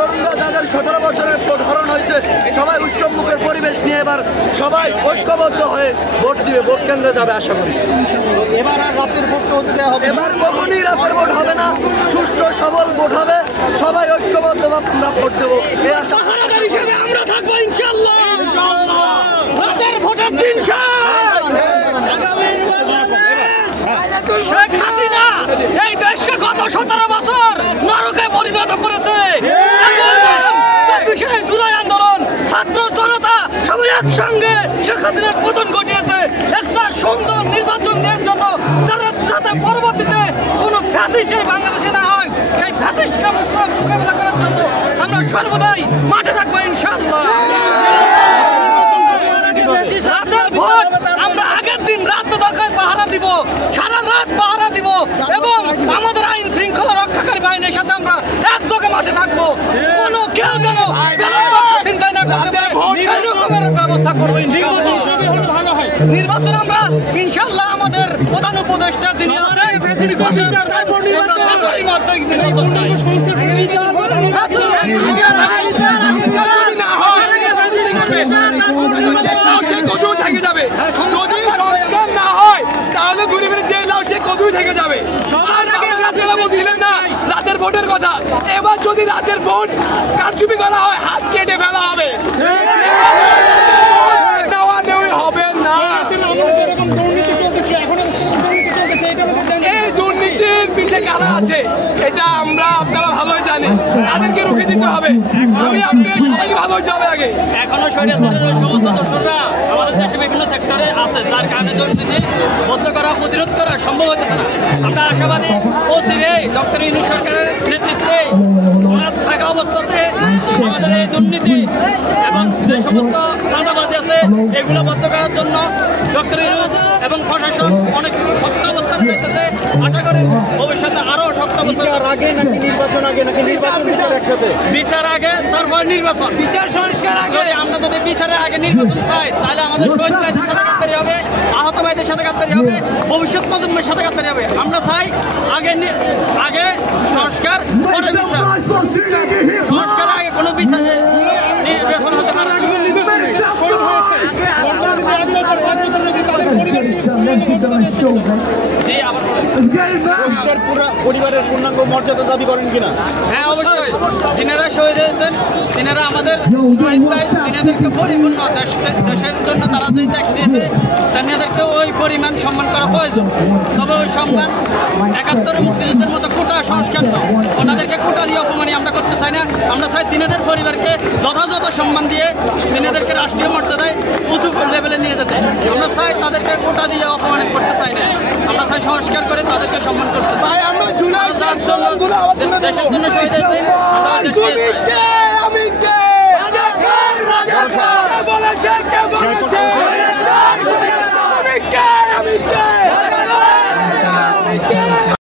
তরুণরা যাদের 17 বছরের ধরন হয়েছে সবাই উৎসবমুখের পরিবেশ নিয়ে এবার সবাই ঐক্যবদ্ধ হয়ে ভোট দিবে, ভোট কেন্দ্রে যাবে আশা করি। এবার আর রাতের ভোট হতে দেওয়া হবে? এবার কখনই রাতের ভোট হবে না, সুষ্ঠু সবল ভোট হবে, সবাই ঐক্যবদ্ধভাবে আমরা ভোট দেবো এই আশা হিসেবে আমরা থাকবো ইনশাআল্লাহ। রাতের ভোটের দিন শেখ হাসিনা এই দেশকে গত 17 বছর নরকে পরিণত করেছে। জুলাই আন্দোলন, ছাত্র জনতা সবাই একসঙ্গে শেখ হাসিনার পতন ঘটিয়েছে একটা সুন্দর নির্বাচন দেওয়ার জন্য, যাতে পরবর্তীতে কোনো ফ্যাসিস্ট বাংলাদেশে না হয়। সেই ফ্যাসিস্টকে মোকাবিলা করার জন্য আমরা সর্বদাই মাঠে থাকবো ইনশাআল্লাহ। রাতের ভোট আমরা আগের দিন রাত দরকার পাহারা দিব, সারা রাত পাহারা দিব এবং আমাদের আইন শৃঙ্খলা রক্ষাকারী বাহিনীর সাথে আমরা একযোগে মাঠে থাকবো। কোনো কেউ যেন চিন্তায় না করতে পারে সেই রকমের ব্যবস্থা করবো ইনশাআল্লাহ। নির্বাচন আমরা ইনশাআল্লাহ আমাদের প্রধান উপদেষ্টা যিনি আছেন রাতের ভোটের কথা, এবার যদি রাতের ভোট কারচুপি করা হয় হাত কেটে ফেলা হবে, হবে না। এই দুর্নীতির পিছিয়ে কারা আছে এটা আপনারা ভালোই জানেন, তাদেরকে রুখে দিতে হবে। আমি আপনাকে সবাইকে ভালো হতে হবে আগে। এখনো স্বৈরাচারের সমস্ত দোষররা আমাদের দেশে বিভিন্ন সেক্টরে আছে, যার কারণে দুর্নীতি বন্ধ করা প্রতিরোধ করা সম্ভব হতেছে না। আমরা আশাবাদী অচিরে ডক্টর ইউনূস সরকারের নেতৃত্বে ওনার থাকা অবস্থাতে আমাদের এই দুর্নীতি এবং যে সমস্ত চাঁদাবাজি আছে এগুলো বন্ধ করার জন্য ডক্টর ইউনূস এবং প্রশাসন অনেক শক্ত অবস্থানে যাইতেছে। আশা করি ভবিষ্যতে আরো শক্ত অবস্থানে আগে নাকি নির্বাচন আগে নাকি নির্বাচন একসাথে? বিচার আগে, তারপর নির্বাচন, বিচার সংস্কার আগে। আমরা যদি বিচারের আগে নির্বাচন চাই তাহলে আমাদের শহীদ ভাইদের সাথে গাদ্দারি হবে, আহত ভাইদের সাথে গাদ্দারি হবে, ভবিষ্যৎ প্রজন্মের সাথে গাদ্দারি হবে। আমরা চাই আগে সংস্কার, পরে বিচার। সংস্কার আগে কোনো বিচার নির্বাচন হতে পারে। পরিবারের পূর্ণাঙ্গ মর্যাদা দাবি করেন কিনা? হ্যাঁ অবশ্যই, যিনারা শহীদ হয়েছেন তিনারা আমাদের শহীদ ভাই, তিনাদেরকে পরিপূর্ণ দেশের জন্য তারা যে ত্যাগ দিয়েছে তিনাদেরকে ওই পরিমাণ সম্মান করা প্রয়োজন। তবে ওই সম্মান 71 মুক্তিযুদ্ধের মতো কোটা সংস্কার নয়, ওনাদেরকে কোটা দিয়ে অপমানি আমরা করতে চাই না। আমরা চাই তিনাদের পরিবারকে যথাযথ সম্মান দিয়ে তিনাদেরকে রাষ্ট্রীয় মর্যাদায় উঁচু লেভেলে নিয়ে যেতে। আমরা চাই তাদেরকে কোটা দিয়ে অপমানিত করতে চাই না, আমরা চাই সংস্কার করে তাদেরকে সম্মান করতে চাই। আমরা দেশের জন্য শহীদ হয়েছে, আমরা দেশকে